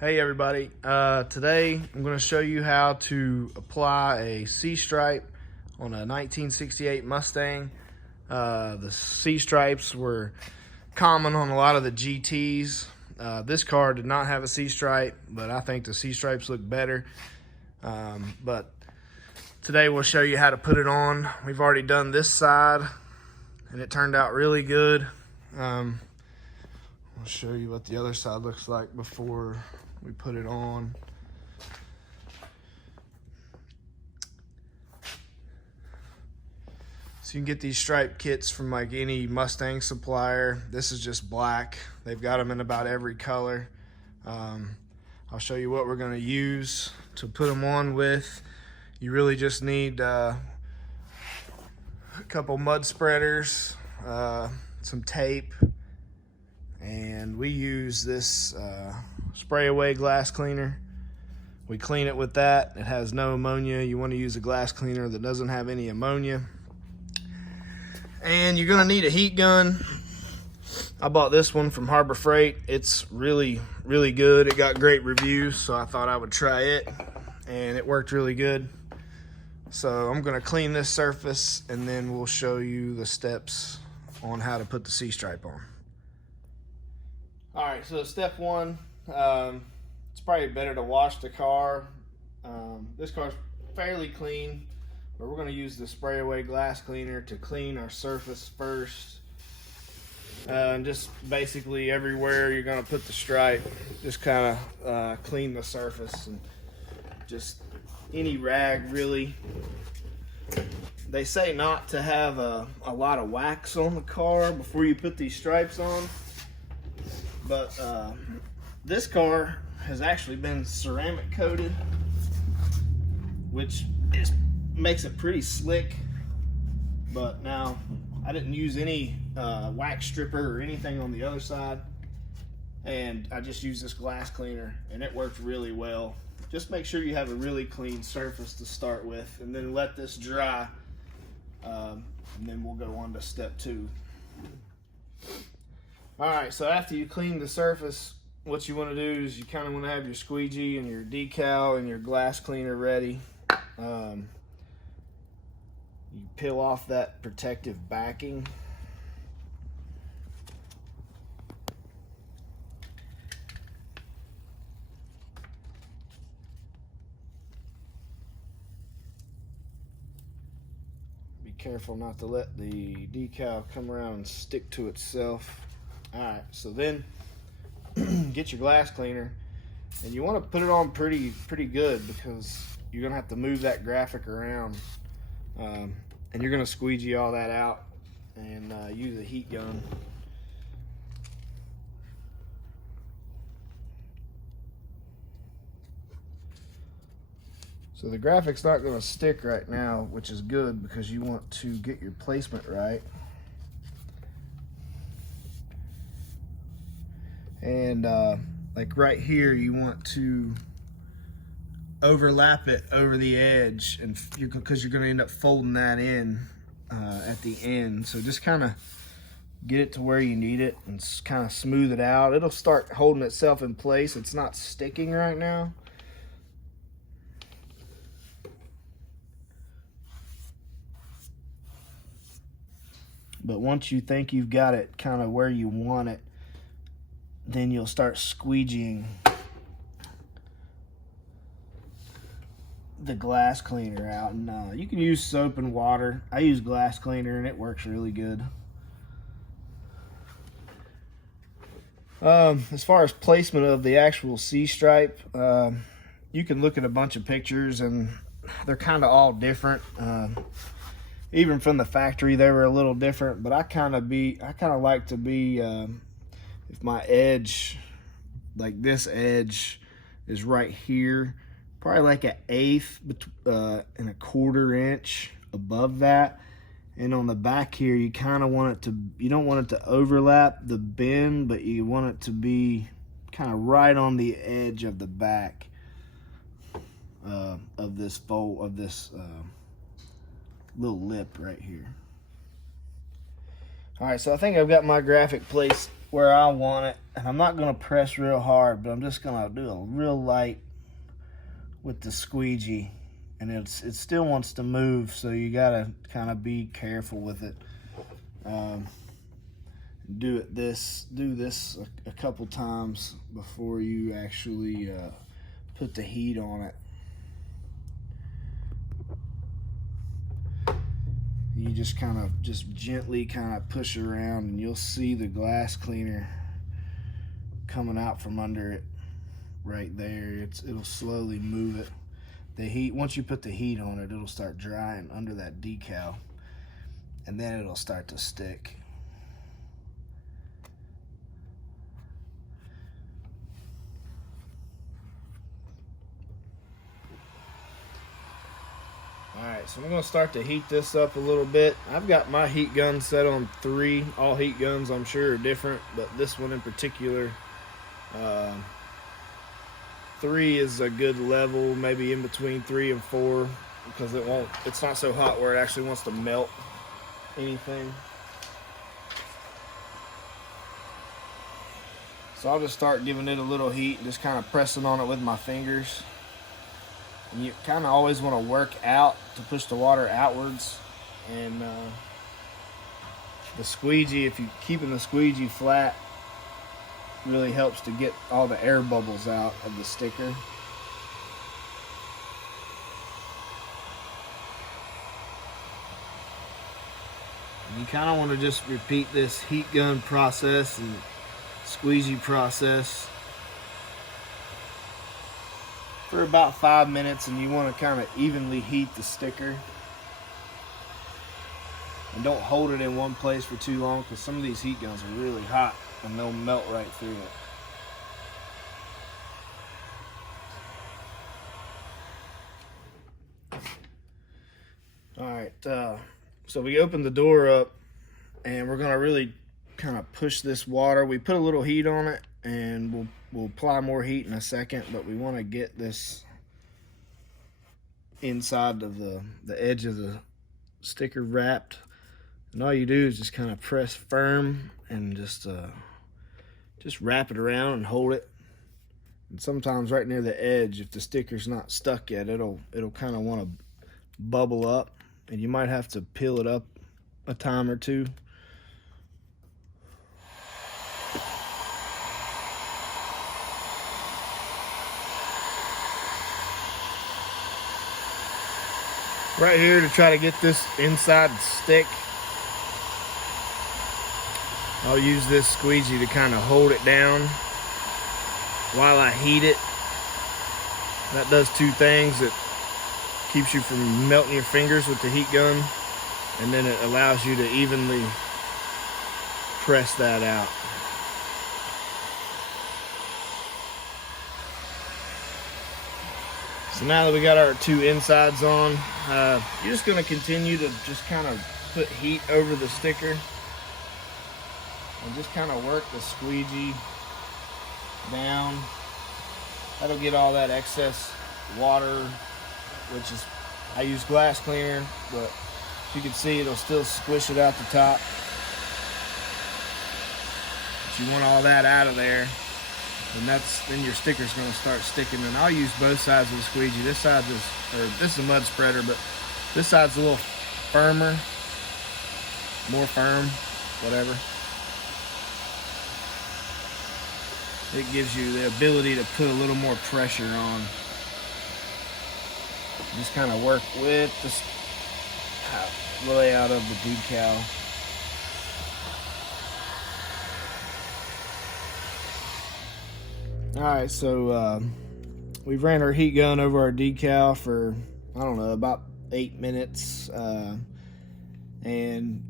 Hey everybody, today I'm going to show you how to apply a C-stripe on a 1968 Mustang. The C-stripes were common on a lot of the GTs. This car did not have a C-stripe, but I think the C-stripes look better. But today we'll show you how to put it on. We've already done this side and it turned out really good. I'll show you what the other side looks like before we put it on. So you can get these stripe kits from like any Mustang supplier. This is just black. They've got them in about every color. I'll show you what we're going to use to put them on with. You really just need a couple mud spreaders, some tape, and we use this spray away glass cleaner. We clean it with that. It has no ammonia. You want to use a glass cleaner that doesn't have any ammonia. And you're going to need a heat gun. I bought this one from Harbor Freight. It's really good. It got great reviews, so I thought I would try it, and it worked really good. So I'm going to clean this surface and then we'll show you the steps on how to put the C-stripe on. Alright, so step one, it's probably better to wash the car. This car's fairly clean, but we're going to use the spray away glass cleaner to clean our surface first. And just basically everywhere you're going to put the stripe, just kind of clean the surface, and just any rag really. They say not to have a lot of wax on the car before you put these stripes on. But this car has actually been ceramic coated, which makes it pretty slick. But now I didn't use any wax stripper or anything on the other side, and I just used this glass cleaner and it worked really well. Just make sure you have a really clean surface to start with, and then let this dry, and then we'll go on to step two. Alright, so after you clean the surface, what you want to do is you kind of want to have your squeegee and your decal and your glass cleaner ready. You peel off that protective backing. Be careful not to let the decal come around and stick to itself. Alright, so then get your glass cleaner, and you want to put it on pretty good, because you're going to have to move that graphic around, and you're going to squeegee all that out and use a heat gun. So the graphic's not going to stick right now, which is good because you want to get your placement right. And like right here, you want to overlap it over the edge, and because you're going to end up folding that in at the end. So just kind of get it to where you need it and kind of smooth it out. It'll start holding itself in place. It's not sticking right now. But once you think you've got it kind of where you want it, then you'll start squeegeeing the glass cleaner out. And you can use soap and water. I use glass cleaner and it works really good. As far as placement of the actual C-stripe, you can look at a bunch of pictures and they're kind of all different. Even from the factory, they were a little different, but I kind of like to be, if my edge, like this edge is right here, probably like an 1/8 and a 1/4 inch above that. And on the back here, you kind of want it to, you don't want it to overlap the bend, but you want it to be kind of right on the edge of the back of this fold, of this little lip right here. All right, so I think I've got my graphic placed where I want it, and I'm not gonna press real hard, but I'm just gonna do a real light with the squeegee, and it still wants to move, so you gotta kind of be careful with it. Do this a couple times before you actually put the heat on it. You just gently push around, and you'll see the glass cleaner coming out from under it right there. It'll slowly move it. The heat, once you put the heat on it, it'll start drying under that decal, and then it'll start to stick. Alright, so I'm going to start to heat this up a little bit. I've got my heat gun set on 3. All heat guns, I'm sure, are different, but this one in particular, 3 is a good level, maybe in between 3 and 4, because it's not so hot where it actually wants to melt anything. So I'll just start giving it a little heat and just kind of pressing on it with my fingers. And you kind of always want to work out to push the water outwards. And the squeegee, if you're keeping the squeegee flat, really helps to get all the air bubbles out of the sticker. And you kind of want to just repeat this heat gun process and squeegee process for about 5 minutes, and you want to kind of evenly heat the sticker. And don't hold it in one place for too long, because some of these heat guns are really hot and they'll melt right through it. Alright, so we open the door up, and we're going to really kind of push this water. We put a little heat on it, and we'll apply more heat in a second, but we want to get this inside of the edge of the sticker wrapped. And all you do is just kind of press firm and just wrap it around and hold it. And sometimes right near the edge, if the sticker's not stuck yet, it'll kind of want to bubble up, and you might have to peel it up a time or two. Right here, to try to get this inside stick, I'll use this squeegee to kind of hold it down while I heat it. That does 2 things. It keeps you from melting your fingers with the heat gun, and then it allows you to evenly press that out. So now that we got our 2 insides on, you're just going to continue to just kind of put heat over the sticker and just kind of work the squeegee down. That'll get all that excess water, which is, I use glass cleaner, but as you can see, it'll still squish it out the top. But you want all that out of there. And then your sticker's going to start sticking. And I'll use both sides of the squeegee. This is a mud spreader, but this side's a little firmer, more firm, whatever. It gives you the ability to put a little more pressure on. Just kind of work with the layout of the decal. Alright, so we've ran our heat gun over our decal for, I don't know, about 8 minutes. And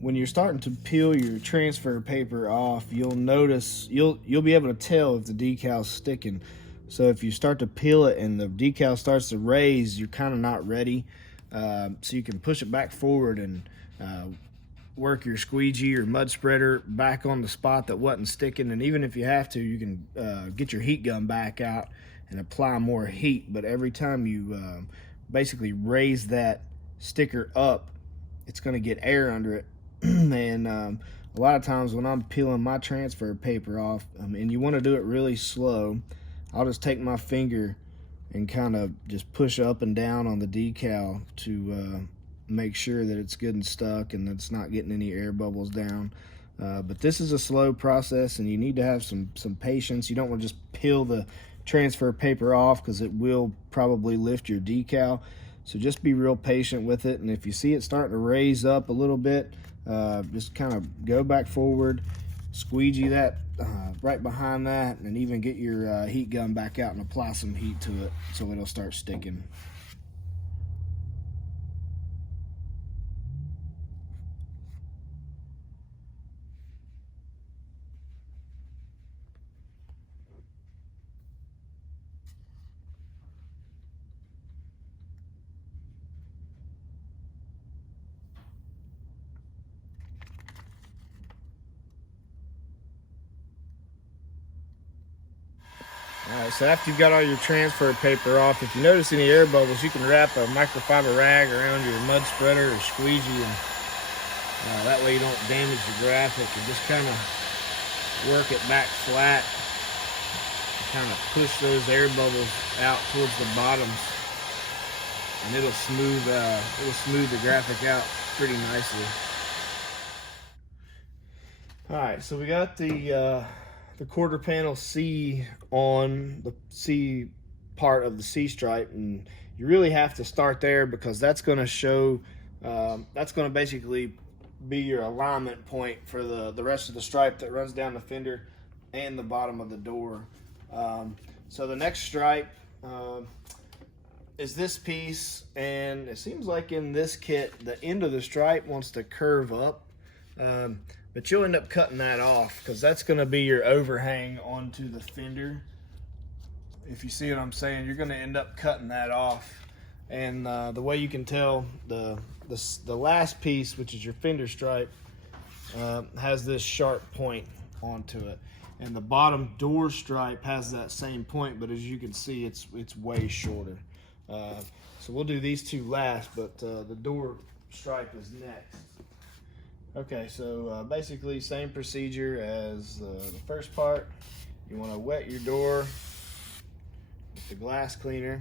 when you're starting to peel your transfer paper off, you'll notice, you'll be able to tell if the decal's sticking. So if you start to peel it and the decal starts to raise, you're kind of not ready. So you can push it back forward and work your squeegee or mud spreader back on the spot that wasn't sticking. And even if you have to, you can get your heat gun back out and apply more heat. But every time you basically raise that sticker up, it's going to get air under it. And a lot of times when I'm peeling my transfer paper off, and you want to do it really slow, I'll just take my finger and kind of just push up and down on the decal to make sure that it's good and stuck and that it's not getting any air bubbles down. But this is a slow process, and you need to have some patience. You don't want to just peel the transfer paper off, because it will probably lift your decal. So just be real patient with it, and if you see it starting to raise up a little bit, just kind of go back forward, squeegee that right behind that, and even get your heat gun back out and apply some heat to it so it'll start sticking. Alright, so after you've got all your transfer paper off, if you notice any air bubbles, you can wrap a microfiber rag around your mud spreader or squeegee, and that way you don't damage the graphic. And just kind of work it back flat, kind of push those air bubbles out towards the bottoms, and it'll smooth the graphic out pretty nicely. Alright, so we got the quarter panel C on the C part of the C stripe, and you really have to start there because that's going to show, that's going to basically be your alignment point for the rest of the stripe that runs down the fender and the bottom of the door. So the next stripe is this piece, and it seems like in this kit the end of the stripe wants to curve up. But you'll end up cutting that off because that's going to be your overhang onto the fender. If you see what I'm saying, you're going to end up cutting that off. And the way you can tell, the last piece, which is your fender stripe, has this sharp point onto it. And the bottom door stripe has that same point, but as you can see, it's way shorter. So we'll do these two last, but the door stripe is next. Okay, so basically same procedure as the first part. You want to wet your door with the glass cleaner.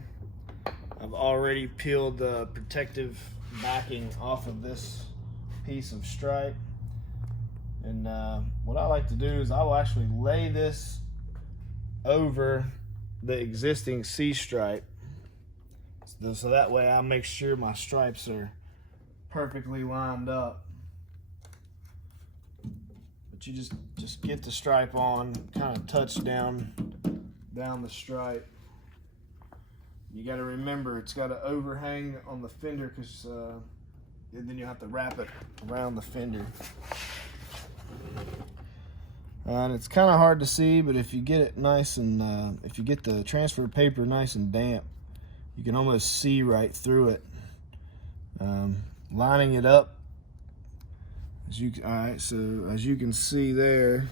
I've already peeled the protective backing off of this piece of stripe. And what I like to do is I will actually lay this over the existing C stripe. So that way I'll make sure my stripes are perfectly lined up. But you just get the stripe on, kind of touch down the stripe. You got to remember it's got to overhang on the fender, because then you have to wrap it around the fender. And it's kind of hard to see, but if you get it nice and if you get the transfer paper nice and damp, you can almost see right through it. Lining it up. Alright, so as you can see there,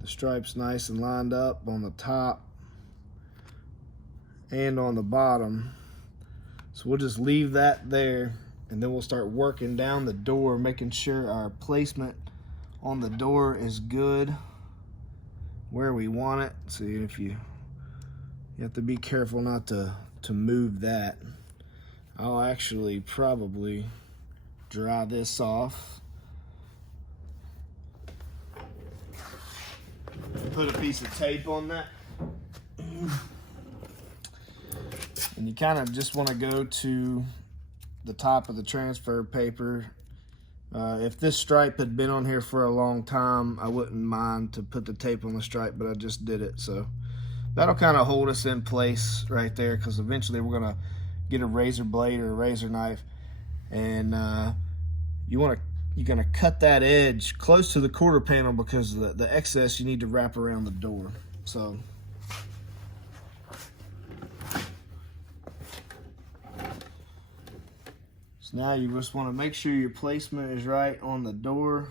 the stripe's nice and lined up on the top and on the bottom. So we'll just leave that there, and then we'll start working down the door, making sure our placement on the door is good where we want it. So if you have to be careful not to move that. I'll actually probably dry this off, put a piece of tape on that, and you kind of just want to go to the top of the transfer paper. If this stripe had been on here for a long time, I wouldn't mind to put the tape on the stripe, but I just did it, so that'll kind of hold us in place right there, because eventually we're going to get a razor blade or a razor knife, and you're going to cut that edge close to the quarter panel, because the excess you need to wrap around the door. So now you just want to make sure your placement is right on the door.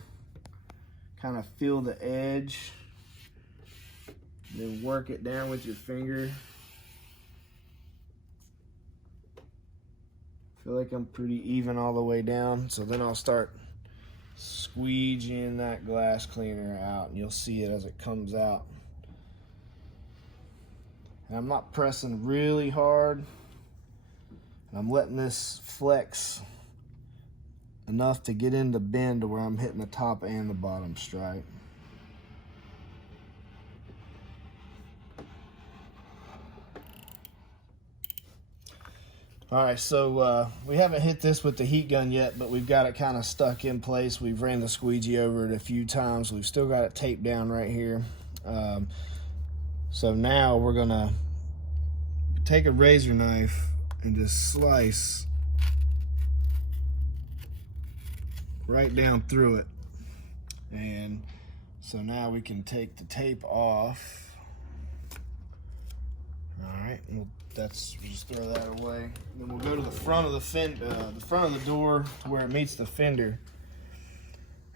Kind of feel the edge, then work it down with your finger. Feel like I'm pretty even all the way down, so then I'll start squeegeeing that glass cleaner out, and you'll see it as it comes out. And I'm not pressing really hard, and I'm letting this flex enough to get in the bend to where I'm hitting the top and the bottom stripe. All right, so we haven't hit this with the heat gun yet, but we've got it kind of stuck in place. We've ran the squeegee over it a few times. We've still got it taped down right here. So now we're gonna take a razor knife and just slice right down through it. And so now we can take the tape off. All right, we'll just throw that away. Then we'll go to the front of the front of the door to where it meets the fender.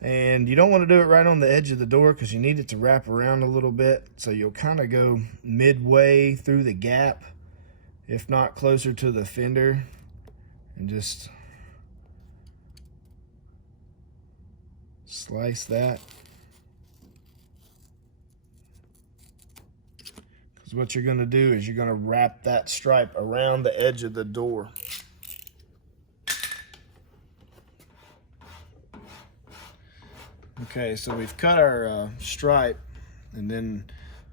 And you don't want to do it right on the edge of the door because you need it to wrap around a little bit. So you'll kind of go midway through the gap, if not closer to the fender, and just slice that. Because what you're going to do is you're going to wrap that stripe around the edge of the door. Okay, so we've cut our stripe, and then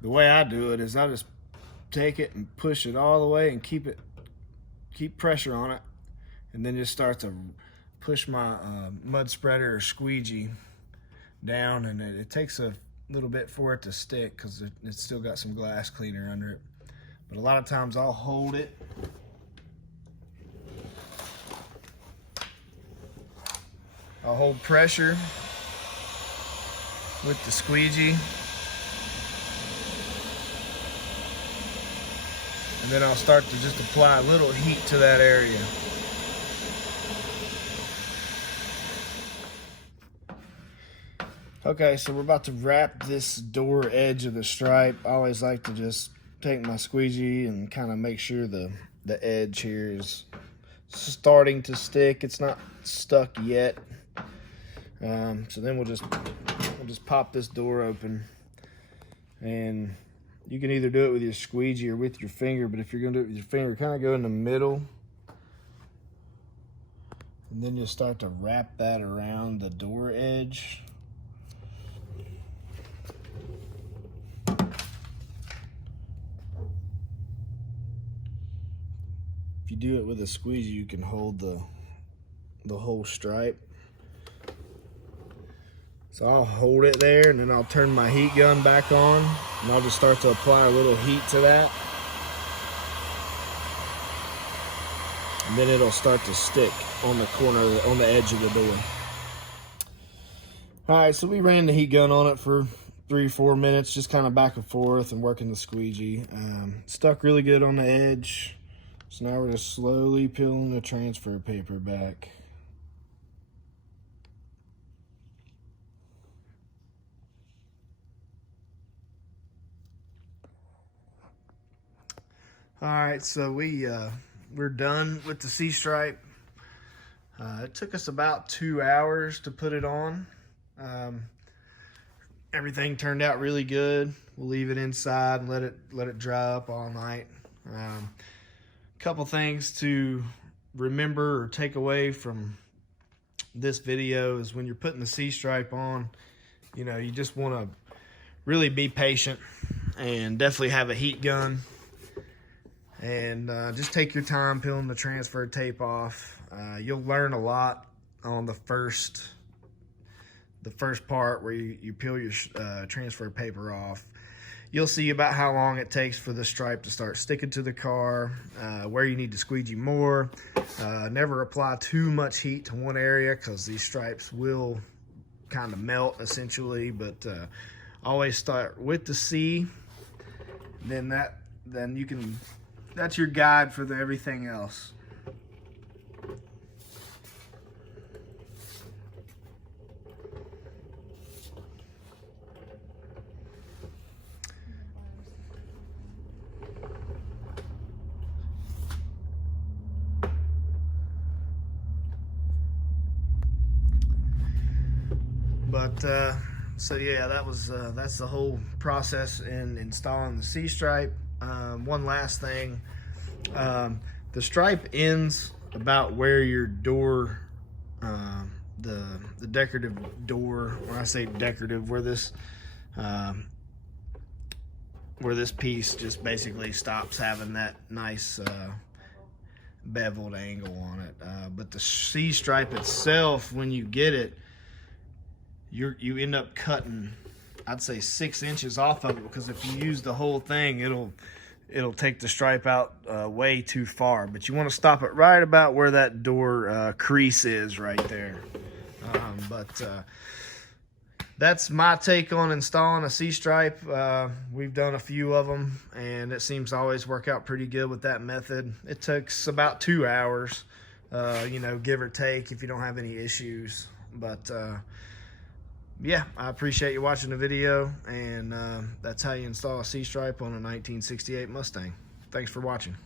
the way I do it is I just take it and push it all the way and keep pressure on it, and then just start to push my mud spreader or squeegee down, and it takes a little bit for it to stick because it's still got some glass cleaner under it. But a lot of times I'll hold it. I'll hold pressure with the squeegee, and then I'll start to just apply a little heat to that area. Okay, so we're about to wrap this door edge of the stripe. I always like to just take my squeegee and kind of make sure the edge here is starting to stick. It's not stuck yet. So then we'll just pop this door open, and you can either do it with your squeegee or with your finger, but if you're gonna do it with your finger, kind of go in the middle, and then you'll start to wrap that around the door edge. If you do it with a squeegee, you can hold the whole stripe. So I'll hold it there, and then I'll turn my heat gun back on, and I'll just start to apply a little heat to that. And then it'll start to stick on the corner, on the edge of the door. All right, so we ran the heat gun on it for 3 or 4 minutes, just kind of back and forth and working the squeegee. Stuck really good on the edge. So now we're just slowly peeling the transfer paper back. All right, so we're done with the C-stripe. It took us about 2 hours to put it on. Everything turned out really good. We'll leave it inside and let it dry up all night. Couple things to remember or take away from this video is when you're putting the C-stripe on, you just want to really be patient and definitely have a heat gun. And just take your time peeling the transfer tape off. You'll learn a lot on the first part where you peel your transfer paper off. You'll see about how long it takes for the stripe to start sticking to the car, where you need to squeegee more. Never apply too much heat to one area because these stripes will kind of melt essentially, but always start with the C. Then you can, that's your guide for everything else. But so yeah, that's the whole process in installing the C-stripe. One last thing, the stripe ends about where your door, the decorative door, when I say decorative, where this piece just basically stops having that nice beveled angle on it. But the C-stripe itself, when you get it, you end up cutting, I'd say 6 inches off of it, because if you use the whole thing, it'll take the stripe out way too far. But you want to stop it right about where that door crease is right there. That's my take on installing a C-stripe. We've done a few of them, and it seems to always work out pretty good with that method. It takes about 2 hours, you know, give or take, if you don't have any issues. But yeah, I appreciate you watching the video, and that's how you install a C-stripe on a 1968 Mustang. Thanks for watching.